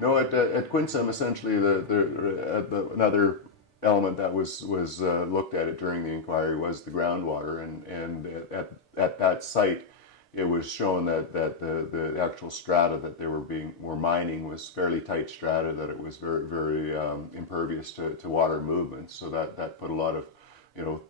No, at Quinsam, essentially, another element that was looked at it during the inquiry was the groundwater, and at that site, it was shown that the actual strata that they were mining was fairly tight strata, that it was very impervious to water movement. So that put a lot of, you know,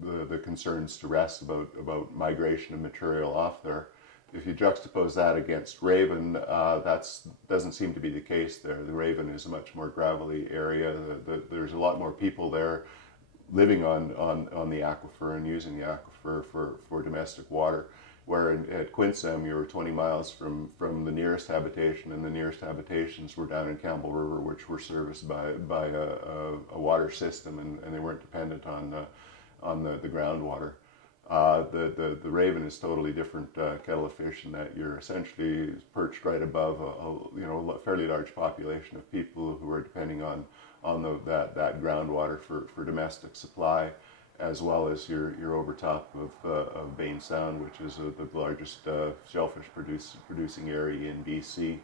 the concerns to rest about migration of material off there. If you juxtapose that against Raven, that doesn't seem to be the case there. The Raven is a much more gravelly area. There's a lot more people there living on the aquifer and using the aquifer for domestic water. Where at Quinsam, you were 20 miles from the nearest habitation, and the nearest habitations were down in Campbell River, which were serviced by a water system, and they weren't dependent on the groundwater. The Raven is totally different kettle of fish in that you're essentially perched right above a fairly large population of people who are depending on that groundwater for domestic supply, as well as you're over top of Bain Sound, which is the largest shellfish producing area in BC.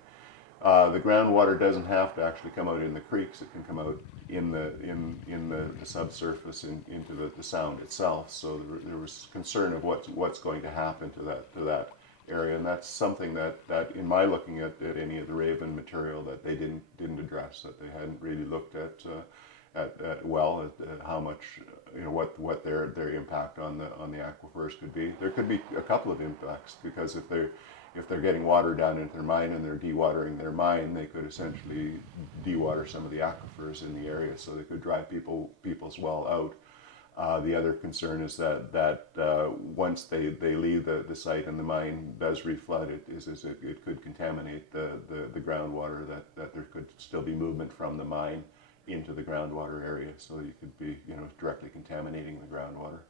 The groundwater doesn't have to actually come out in the creeks; it can come out in the subsurface into the sound itself. So there was concern of what's going to happen to that area, and that's something that in my looking at any of the Raven material that they didn't address, that they hadn't really looked at how much, you know, what their impact on the aquifers could be. There could be a couple of impacts, because if they're getting water down into their mine and they're dewatering their mine, they could essentially dewater some of the aquifers in the area, so they could dry people's well out. The other concern is that once they leave the site and the mine does reflood, it could contaminate the groundwater, that there could still be movement from the mine into the groundwater area, so you could be, you know, directly contaminating the groundwater.